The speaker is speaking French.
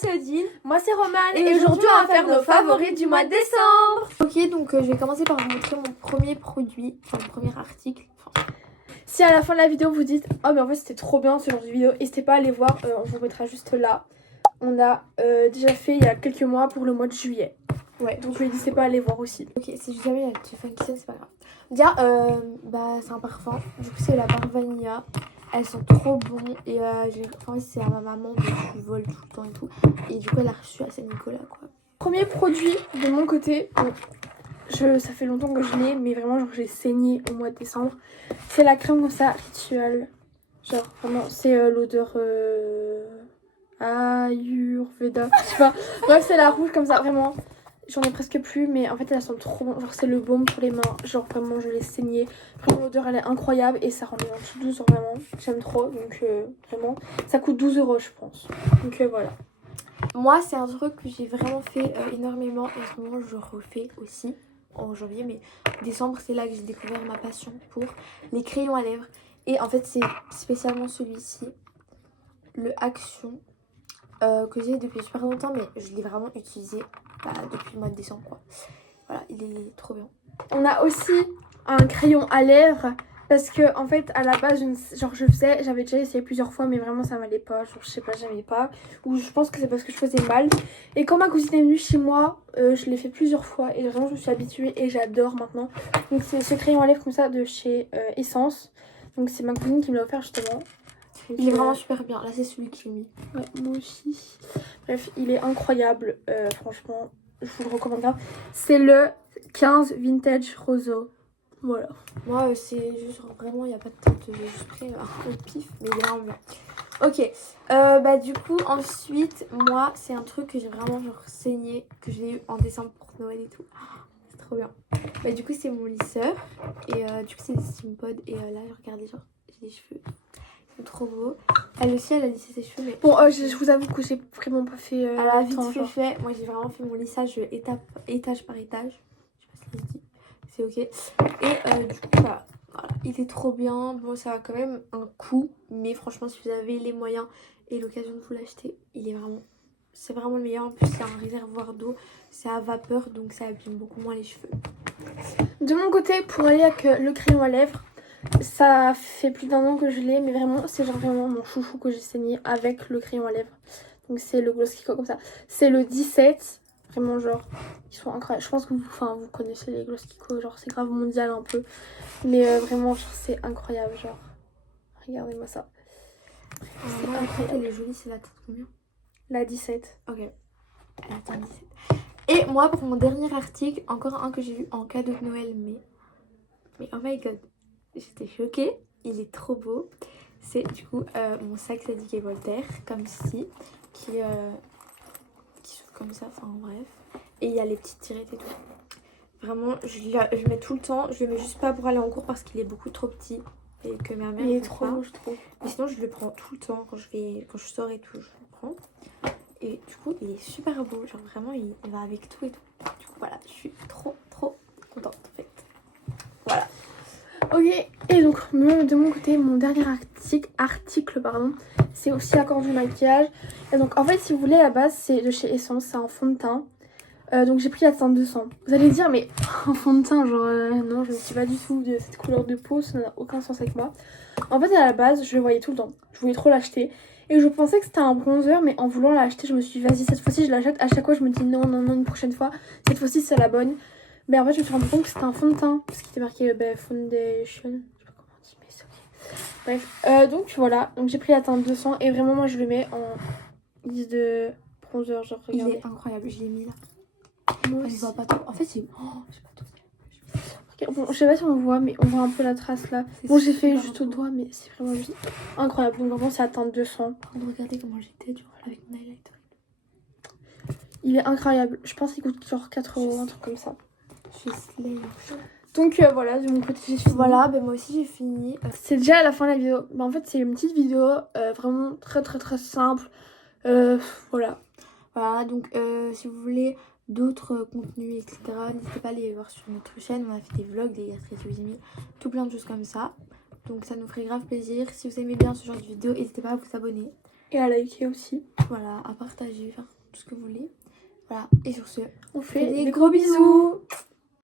c'est Odile. Moi c'est Romane Et aujourd'hui on va faire nos favoris du mois de décembre. Ok, donc je vais commencer par vous montrer mon premier produit, enfin mon premier article. Si à la fin de la vidéo vous dites « Oh mais en fait c'était trop bien ce genre de vidéo », n'hésitez pas à aller voir, on vous mettra juste là. On a déjà fait il y a quelques mois pour le mois de juillet. Ouais, donc n'hésitez pas à aller voir aussi. Ok, si jamais il y a le téléphone qui sonne, c'est pas grave. Déjà, c'est un parfum, du coup c'est la barre vanilla. Elles sont trop bonnes et c'est à ma maman donc je vole tout le temps et tout. Et du coup elle a reçu à Saint-Nicolas quoi. Premier produit de mon côté, ça fait longtemps que je l'ai mais vraiment genre j'ai saigné au mois de décembre. C'est la crème comme ça, Ritual. Genre vraiment c'est l'odeur Ayurveda, je sais pas. Bref c'est la rouge comme ça vraiment. J'en ai presque plus mais en fait elle sent trop bon. Genre c'est le baume pour les mains. Genre vraiment je l'ai saigné. Vraiment l'odeur elle est incroyable et ça rend les mains tout douces vraiment. J'aime trop donc vraiment. Ça coûte 12 € je pense. Donc voilà. Moi c'est un truc que j'ai vraiment fait énormément et en ce moment je refais aussi en janvier. Mais décembre c'est là que j'ai découvert ma passion pour les crayons à lèvres. Et en fait c'est spécialement celui-ci. Le Action. Que j'ai depuis super longtemps mais je l'ai vraiment utilisé depuis le mois de décembre quoi. Voilà, il est trop bien. On a aussi un crayon à lèvres parce que en fait à la base j'avais déjà essayé plusieurs fois mais vraiment ça m'allait pas, genre je sais pas, j'aimais pas, ou je pense que c'est parce que je faisais mal. Et quand ma cousine est venue chez moi, je l'ai fait plusieurs fois et vraiment je me suis habituée et j'adore maintenant. Donc c'est ce crayon à lèvres comme ça de chez Essence. Donc c'est ma cousine qui me l'a offert justement. Donc, il est vraiment super bien. Là c'est celui que j'ai mis. Ouais, moi aussi. Bref, il est incroyable. Franchement, je vous le recommande grave. C'est le 15 Vintage Roseau. Voilà. Moi c'est juste vraiment il n'y a pas de teinte. J'ai juste pris un pif mais il est vraiment bien. Ok. Du coup ensuite moi c'est un truc que j'ai vraiment genre saigné. Que j'ai eu en décembre pour Noël et tout. C'est trop bien. Du coup c'est mon lisseur. Et du coup c'est des Steampod. Et là regardez genre j'ai des cheveux. Trop beau. Elle aussi elle a lissé ses cheveux mais bon je vous avoue que j'ai vraiment pas fait elle a vite temps, fait. Moi j'ai vraiment fait mon lissage étage par étage. Je sais pas si ça se dit. C'est ok. Et du coup voilà, il est trop bien. Bon ça a quand même un coût. Mais franchement si vous avez les moyens et l'occasion de vous l'acheter, c'est vraiment le meilleur. En plus c'est un réservoir d'eau. C'est à vapeur donc ça abîme beaucoup moins les cheveux. De mon côté, pour aller avec le crayon à lèvres, ça fait plus d'1 an que je l'ai, mais vraiment c'est genre vraiment mon chouchou que j'ai saigné avec le crayon à lèvres. Donc c'est le Gloss Kiko comme ça. C'est le 17. Vraiment genre, ils sont incroyables. Je pense que vous connaissez les Gloss Kiko, genre c'est grave mondial un peu. Mais vraiment genre c'est incroyable, genre. Regardez-moi ça. Moi la tête elle est jolie, c'est la tête combien? La 17. Ok. Elle atteint 17. Et moi pour mon dernier article, encore un que j'ai eu en cadeau de Noël mais oh my god, j'étais choquée, il est trop beau. C'est du coup mon sac Zadig et Voltaire, comme ceci, qui s'ouvre comme ça, enfin bref. Et il y a les petites tirettes et tout. Vraiment, je mets tout le temps, je le mets juste pas pour aller en cours parce qu'il est beaucoup trop petit. Et que ma mère Il est ne trop pas. beau je trouve. Mais sinon je le prends tout le temps quand je sors et tout, je le prends. Et du coup il est super beau, genre vraiment il va avec tout et tout. Du coup voilà, je suis trop contente en fait. Voilà. Ok, et donc de mon côté, mon dernier article c'est aussi encore du maquillage. Et donc en fait, si vous voulez, à la base, c'est de chez Essence, c'est un fond de teint. Donc j'ai pris la teinte 200. Vous allez dire, mais un fond de teint, genre non, je ne suis pas du tout de cette couleur de peau, ça n'a aucun sens avec moi. En fait, à la base, je le voyais tout le temps. Je voulais trop l'acheter. Et je pensais que c'était un bronzer, mais en voulant l'acheter, je me suis dit, vas-y, cette fois-ci, je l'achète. À chaque fois, je me dis, non, une prochaine fois. Cette fois-ci, c'est la bonne. Mais en fait, je me suis rendu compte que c'était un fond de teint. Parce qu'il était marqué foundation. Je sais pas comment on dit, mais c'est ok. Bref. Donc voilà. Donc j'ai pris la teinte 200. Et vraiment, moi, je le mets en guise de bronzer. Genre, regardez. Il est incroyable. Je l'ai mis là. Moi Je vois pas trop. En fait, j'ai pas tout. Bon, je sais pas si on voit, mais on voit un peu la trace là. Bon, j'ai fait juste au doigt, mais c'est vraiment juste incroyable. Donc vraiment, c'est la teinte 200. Regardez comment j'étais avec mon highlighter. Il est incroyable. Je pense qu'il coûte genre 4 €, un truc comme ça. Je suis slay. Donc voilà, de mon côté, j'ai fini. Voilà, moi aussi j'ai fini. C'est déjà à la fin de la vidéo. En fait, c'est une petite vidéo vraiment très simple. Voilà. Voilà, donc si vous voulez d'autres contenus, etc., n'hésitez pas à aller voir sur notre chaîne. On a fait des vlogs, des gastrites, tout plein de choses comme ça. Donc ça nous ferait grave plaisir. Si vous aimez bien ce genre de vidéo, n'hésitez pas à vous abonner. Et à liker aussi. Voilà, à partager, faire tout ce que vous voulez. Voilà, et sur ce, On fait des gros bisous.